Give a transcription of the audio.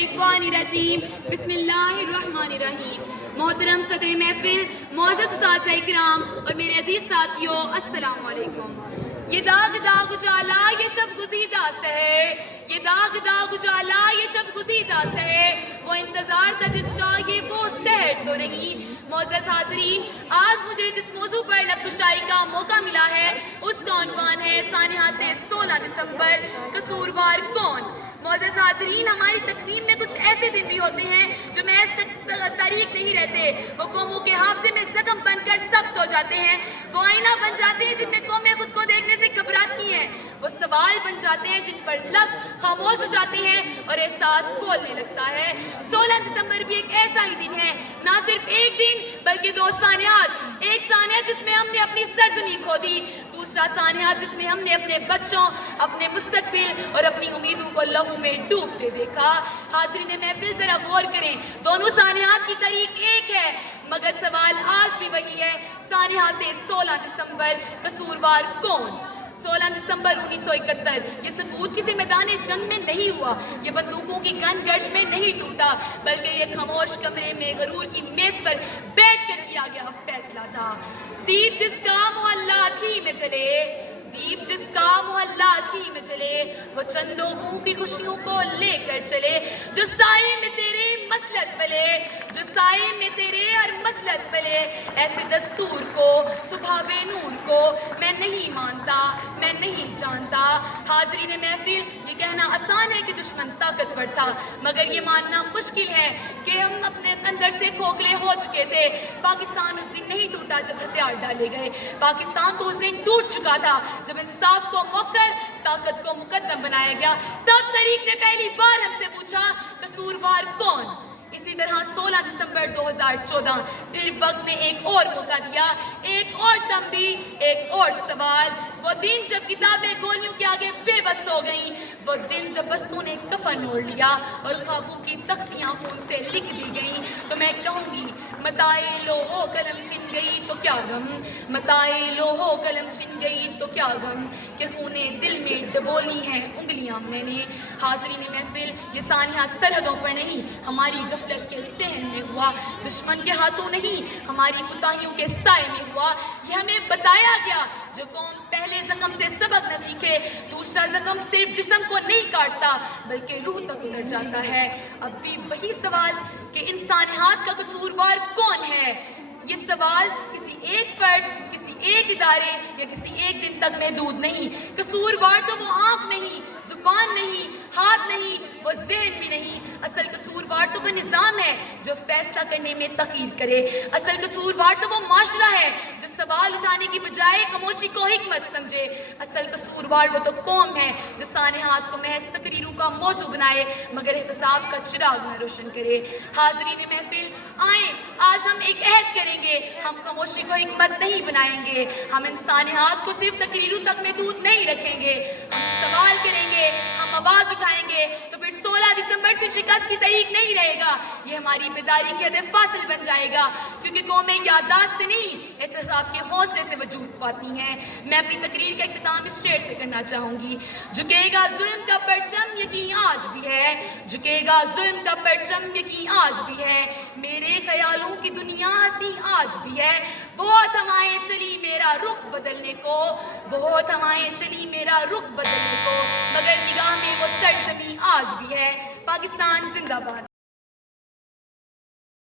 मिनश्शैतानिर्रजीम बिस्मिल्लाहिर्रहमानिर्रहीम। मोहतरम सदर महफिल, मोअज़्ज़ज़ साथिया इकराम और मेरे अजीज साथियों, अस्सलाम वालेकुम। ये दाग दाग उजाला ये शब गुज़ीदा सहर, ये दाग दाग उजाला ये शब गुज़ीदा सहर, वो इंतजार था जिसका ये वो सहर तो नहीं। मोअज़्ज़ज़ हाज़रीन, आज मुझे जिस मौजू पर लबकुशाई का मौका मिला है उसका उन्वान है सानिहाते 16 दिसंबर, कसूरवार कौन। मोअज़्ज़ज़ हाज़रीन, हमारी तकवीम में कुछ ऐसे दिन भी होते हैं जो महज तारीख नहीं रहते, वो कौमों के हाफजे में जख्म बनकर सख्त हो जाते हैं, वो आईना बन जाते हैं जिनमें कौमें खुद को देखने से घबराती हैं, वो सवाल बन जाते हैं जिन पर लफ्ज़ खामोश हो जाते हैं और एहसास बोलने लगता है। 16 दिसंबर भी एक ऐसा ही दिन है, ना सिर्फ एक दिन बल्कि दो सानियात। एक सानिया जिसमें हमने अपनी सरजमी खो दी, दूसरा सानिया जिसमें हमने अपने बच्चों, अपने मुस्तकबिल और अपनी उम्मीदों को लहू में डूबते देखा। हाज़रीन महफिल, जरा गौर करें, दोनों सानियात की तारीख एक है मगर सवाल आज भी वही है, सानियाते 16 दिसंबर, कसूरवार कौन। 16 दिसंबर 1971 ये सबूत किसी मैदान जंग में नहीं हुआ, ये बंदूकों की गन गर्श में नहीं टूटा, बल्कि ये खामोश कमरे में गरूर की मेज पर बैठ कर किया गया फैसला था। दीप जिसका मोहल्ला थी में चले, दीप जिसका मोहल्ला थी में चले, वो चंद लोगों की खुशियों को लेकर चले, जो साए में तेरे मसलत पले, जो साए में तेरे हर मसलत पले। ऐसे दस्तूर को, सुबह बेनूर को मैं नहीं मानता, मैं नहीं जानता। हाज़रीन महफिल, ये कहना आसान है कि दुश्मन ताकतवर था, मगर ये मानना मुश्किल है कि हम अपने अंदर से खोखले हो चुके थे। पाकिस्तान उस दिन नहीं टूटा जब हथियार डाले गए, पाकिस्तान तो उस दिन टूट चुका था जब इंसाफ को मौखर, ताकत को मुकद्दम बनाया गया। तब तारीख ने पहली बार हमसे पूछा, कसूरवार कौन। इसी तरह 16 दिसंबर 2014 फिर वक्त ने एक और मौका दिया, एक और तंबी, एक और सवाल। वो दिन जब किताबें गोलियों के आगे बेबस हो गईं, वो दिन जब बस्तों ने कफन ओढ़ लिया और ख्वाबों की तख्तियां खून से लिख दी गईं, तो मैं कहूँगी मताए लोहो कलम छिन गई तो क्या गम, मताए लोहो कलम छिन गई तो क्या गम, कि खूने दिल में डबोली हैं उंगलियां मैंने। हाज़रीन महफिल, ये सानिया सरहदों पर नहीं हमारी गफलत के सहन में हुआ, दुश्मन के हाथों नहीं हमारी कुताहियों के साए में हुआ। ये हमें बताया गया, जो कौम पहले जख्म से सबक न सीखे, दूसरा जख्म सिर्फ जिस्म को नहीं काटता बल्कि रूह तक उतर जाता है। अब भी वही सवाल कि इंसानियत का कसूरवार कौन है, ये सवाल किसी एक फर्द, किसी एक इदारे या किसी एक दिन तक महदूद नहीं। कसूरवार तो वो आँख नहीं, जुबान नहीं, हाथ नहीं, वो ज़हन भी नहीं, असल कसूरवार तो वो निज़ाम है जो फैसला करने में तखीर करे। असल कसूरवार तो वो माशरा है जो सवाल उठाने की बजाय खामोशी को हिकमत समझे। असल कसूरवार वो तो कौम है जो सानिहात को महज तकरीरों का मौजू बनाए मगर इस हिसाब का चिराग न रोशन करे। हाज़रीन महफिल, आए आज हम एक अहद करेंगे, हम खामोशी को हिकमत नहीं बनाएंगे, हम इंसानियत को सिर्फ तकरीरों तक महदूद नहीं रखेंगे, हम सवाल करेंगे, हम आवाज़ उठाएंगे, तो फिर 16 दिसंबर सिर्फ शिकस्त की तारीख नहीं रहेगा, ये हमारी बेदारी की हद फासिल बन जाएगा, क्योंकि कौमें याददाश्त से नहीं एहतसाब के हौसले से वजूद पाती हैं। मैं अपनी तकरीर का इख्तिताम इस शेर से करना चाहूँगी, झुकेगा जुल्म का परचम यकीन आज भी है, झुकेगा जुल्म का परचम यकीन आज भी है, मेरे ख्यालों की दुनिया हंसी आज भी है। बहुत हवाएं चली मेरा रुख बदलने को, बहुत हवाएं चली मेरा रुख बदलने को, मगर निगाह में वो सरजमी आज भी है। पाकिस्तान जिंदाबाद।